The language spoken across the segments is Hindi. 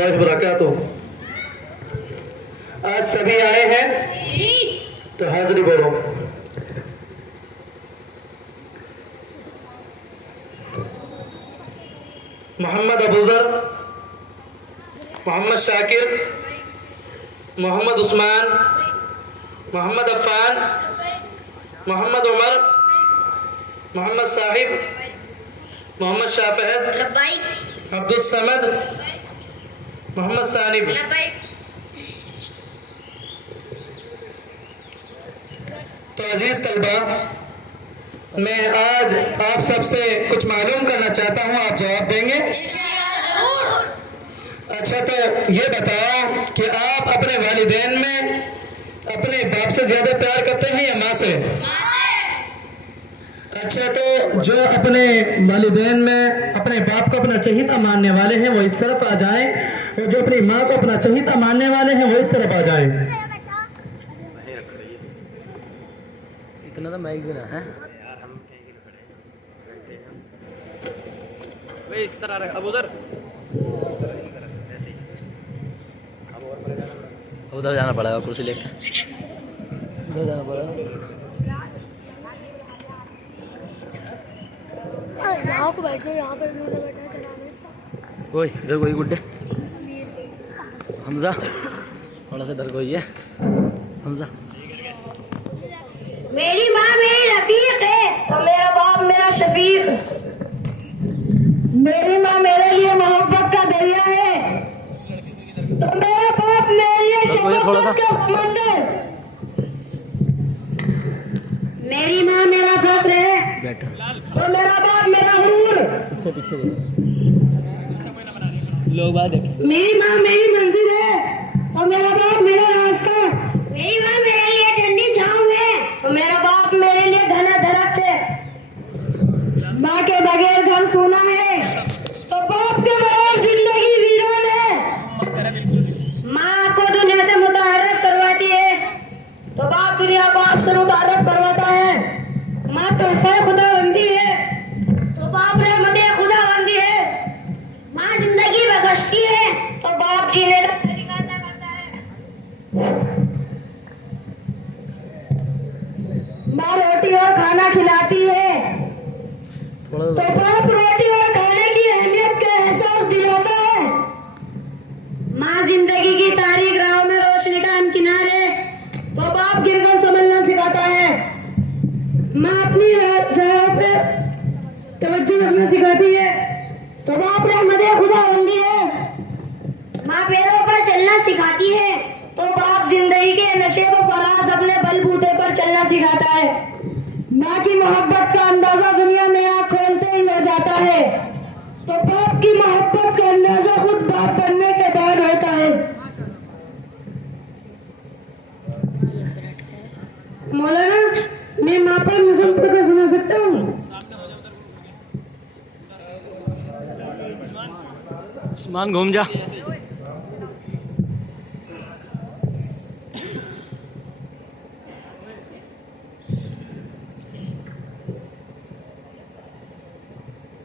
वबरकातुहू। आज सभी आए हैं तो हाजिरी बोलो। मोहम्मद अबूजर, मोहम्मद शाकिर, मोहम्मद उस्मान, मोहम्मद अफ़ान, मोहम्मद उमर, मोहम्मद साहिब, मोहम्मद शाफहद, अब्दुल समद, मोहम्मद सानिब। तो अजीज तलबा, मैं आज आप सबसे कुछ मालूम करना चाहता हूँ, आप जवाब देंगे? अच्छा, तो ये बताओ कि आप अपने वालिदैन में अपने बाप से ज्यादा प्यार करते हैं या माँ से? अच्छा, तो जो अपने वालिदैन में अपने बाप को अपना चहीता मानने वाले हैं वो इस तरफ आ जाएं, और जो अपनी माँ को अपना चहीता मानने वाले हैं वो इस तरफ आ जाएं। इतना तो महंग भी ना है वे इस तरह रख। अब उधर उधर जाना पड़ेगा, कुर्सी लेके उधर जाना पड़ेगा। यहाँ को बैठो, यहाँ पर बैठा है, क्या नाम है इसका? ओए इधर कोई गुड्डे हमजा, थोड़ा सा इधर कोई है हमजा। मेरी माँ मेरी रफीक है और मेरा बाप मेरा शफीक। मेरी माँ मेरे लिए मोहब्बत का दरिया है तो मेरा बाप मेरे लिए शफकत का समंदर। मेरी माँ मेरा फख्र है बैठा तो मेरा बाप मेरा नूर। पीछे पीछे लोग बात देखें। मेरी माँ मेरी मंजिल है और मेरा बाप मेरा रास्ता। मेरी माँ मेरे लिए ठंडी छाँव है तो मेरा बाप मेरे लिए घना दरख्त है। माँ के बगैर घर सोना है तो बाप के बगैर जिंदगी वीरान है। माँ को दुनिया से मुतारफ करवाती है तो बाप दुनिया को आपसे मुतारफ करवाता है। माँ तोहफा खुदाबंदी है तो बाप रहमते खुदाबंदी है। माँ जिंदगी बख्शती है तो बाप जीने का सलीका अता करता है। माँ रोटी और खाना खिलाती है थोड़ा तो बाप रोटी और खाने की अहमियत का एहसास दिलाता है। माँ जिंदगी की तारीख राहों में रोशनी का हमकिनार है तो बाप गिरकर संभलना सिखाता है। माँ अपनी राह पे तवज्जो रखना सिखाती है तो बाप रहमत खुदाबंदी है। माँ पैरों पर चलना सिखाती है तो बाप जिंदगी के नशे व फराज अपने बलबूते पर चलना सिखाता है। माँ की मोहब्बत का अंदाजा दुनिया में आँख खोलते ही हो जाता है तो बाप की मोहब्बत का अंदाजा खुद बाप बनने के बाद होता है। मौलाना, मैं माँ पर नज़म पढ़कर सुना सकता हूँ? उस्मान घूम जा।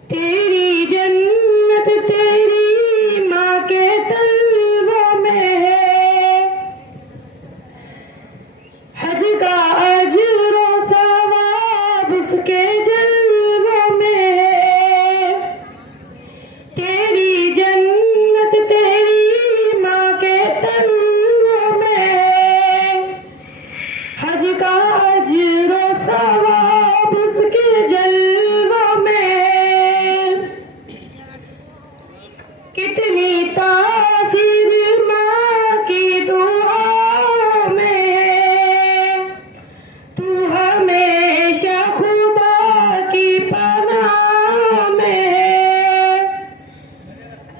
तेरी जन्नत तेरी माँ के तलवों में है, हज का अजर और सवाब उसके जलवों में है। तेरी जन्नत तेरी माँ के तलवों में है, हज का अजर और सवाब उसके जलवों में है। कितनी तासीर माँ की दुआ में है, तू हमेशा खुदा की पनाह में है।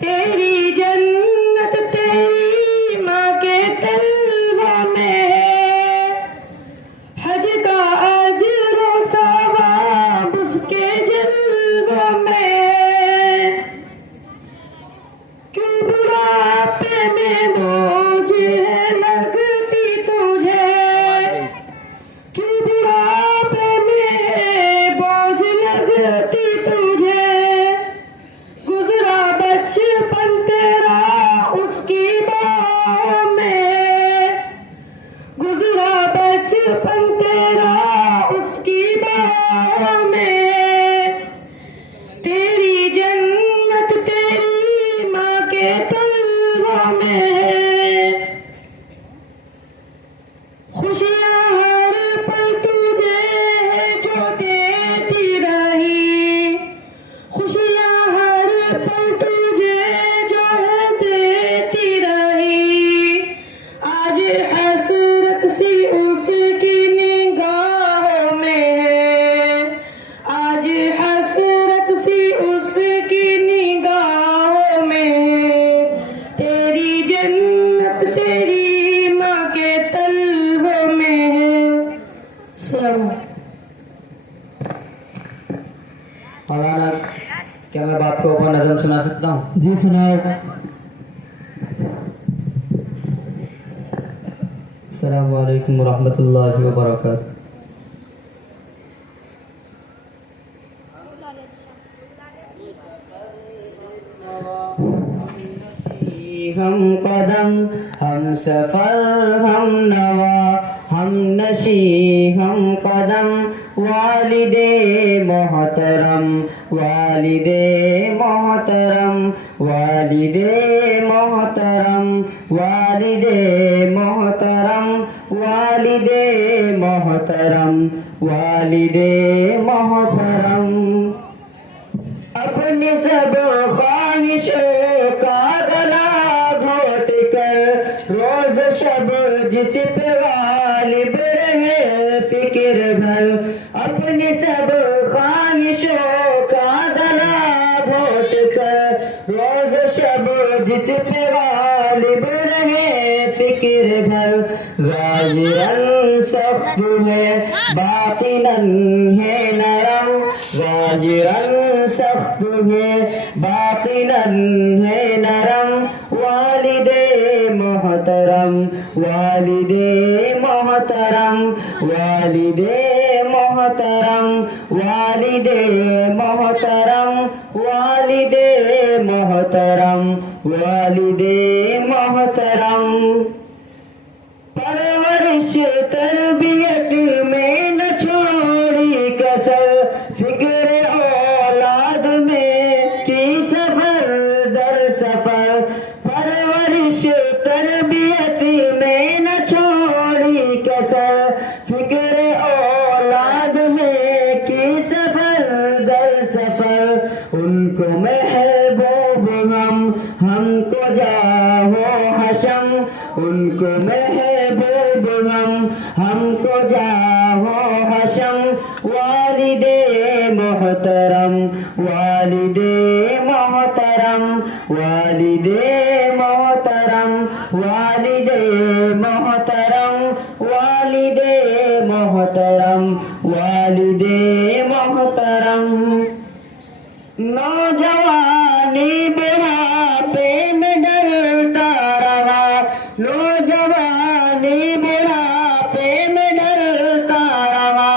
तेरी जन्नत तेरी माँ के तलवा में है, हज का अजर और सवाब उसके जलवा में है। क्यों बुढ़ापे में बोझ है लगती तुझे, क्यों बुढ़ापे में बोझ लगती तुझे, गुजरा बचपन तेरा उस तलवों में है। खुशियाँ हर पल तुझे जो देती रही, खुशियाँ हर पल तुझे जो देती रही। आज हसरत सी उसकी निगाहों में है, आज हसरत सी उसकी निगाहों में है। तेरी जन्नत तेरी माँ के तलवों में है। सलाम। मौलाना, क्या मैं बाप को ऊपर नज़म सुना सकता हूँ? जी सुनाओ। अस्सलाम वालेकुम रहमतुल्लाहि व बरकातहू। हम कदम हम सफर हम नवा हम नशी हम कदम वालिदे मोहतरम वालिदे मोहतरम वालिदे मोहतरम वालिदे मोहतरम वालिदे मोहतरम वालिदे मोहतरम। अपनी सब ख्वाहिशों का गला घोट कर रोज शब जिस पे गालिब रहे फिक्र भर। अपनी सब ख्वाहिशों का गला घोट कर रोज शब जिस पे गालिब रहे फिक्र भर। ज़ाहिरन सख्त है बातिनन है नरम, ज़ाहिरन सख्त है बातिनन है नरम। वालिदे मोहतरम वालिदे मोहतरम वालिदे मोहतरम वालिदे मोहतरम वालिदे मोहतरम वालिदे मोहतरम। परवरिश तरबियत में न छोड़ी कसर, फिक्र औलाद में की सफर दर सफर। परवरिश तरबियत में न छोड़ी कसर, फिक्र औलाद में की सफर दर सफर। उनको महबूब हमको जाहो हशम, उनको महबूब हमको जाहो हशम। वालिदे मोहतरम वालिदे मोहतरम वालिदे मोहतरम वालिदे मोहतरम वालिदे मोहतरम वालिदे मोहतरम। नौजवानी बुढ़ापे में डरता रहा, नौजवानी बुढ़ापे में डरता रहा।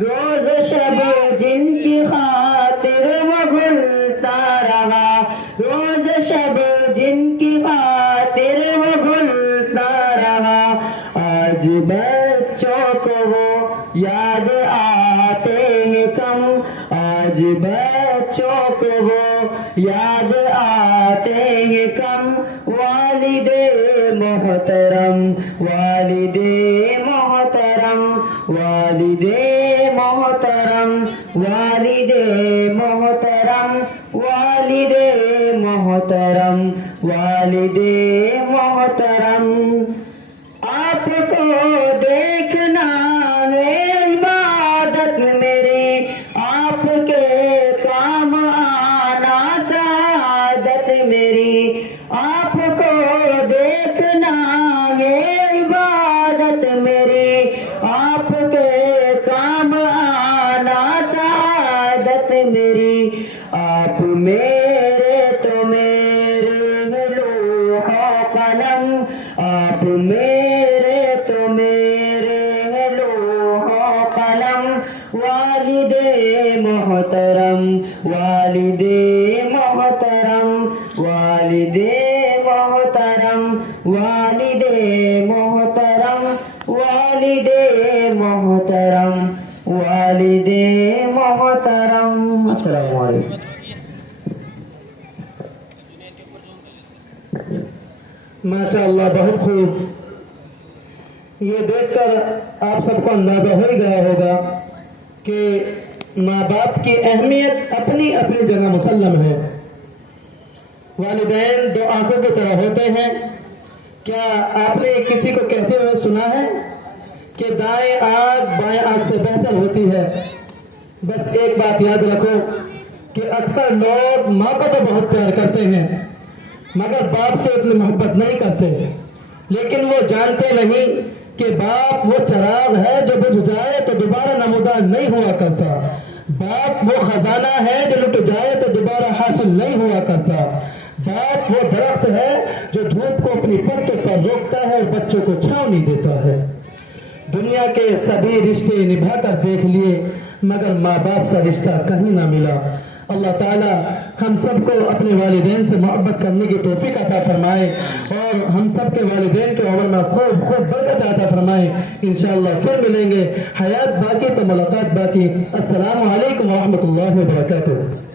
रोज शब जिनकी खातिर वो घुलता रहा, रोज शब जिनकी खातिर वो घुलता रहा। आज बच्चों को वो याद आते हैं कम, आज बच्चों को वो याद आते हैं कम। वालिदे मोहतरम वालिदे मोहतरम वालिदे मोहतरम वालिदे मोहतरम वालिदे मोहतरम वालिदे मोहतरम। आपको देखना है इबादत मेरी, आपके काम आना सादत मेरी। आपको देखना है इबादत मेरी, आपके काम आना सादत मेरी। आप मेरे तो मेरे लौह कलम, आप मेरे तो मेरे लौह कलम। वालिदे मोहतरम वालिदे मोहतरम वालिदे मोहतरम वालिदे मोहतरम वालिदे मोहतरम वालिदे मोहतरम। अस्सलाम वालेकुम। माशाअल्लाह, बहुत खूब। ये देखकर आप सबको अंदाज़ा हो ही गया होगा कि माँ बाप की अहमियत अपनी अपनी जगह मुसल्लम है। वालिदैन दो आंखों की तरह होते हैं। क्या आपने किसी को कहते हुए सुना है कि दाएं आंख बाएं आंख से बेहतर होती है? बस एक बात याद रखो कि अक्सर लोग माँ को तो बहुत प्यार करते हैं मगर बाप से उतनी मोहब्बत नहीं करते। लेकिन वो जानते नहीं कि बाप वो चिराग है जो बुझ जाए तो दोबारा नमूदार नहीं हुआ करता। बाप वो खजाना है जो लुट जाए तो दोबारा हासिल नहीं हुआ करता। बाप वो दरख्त है जो धूप को अपनी पत्तों पर रोकता है और बच्चों को छांव नहीं देता है। दुनिया के सभी रिश्ते निभा कर देख लिए मगर माँ बाप सा रिश्ता कहीं ना मिला। अल्लाह ताला हम सबको अपने वालिदैन से मोहब्बत करने की तौफीक अता फरमाए और हम सब के वालिदैन के उम्र में खूब खूब बरकत अता फरमाए। इंशाअल्लाह फिर मिलेंगे। हयात बाकी तो मुलाकात बाकी। अस्सलामु अलैकुम व रहमतुल्लाहि व बरकातुहू।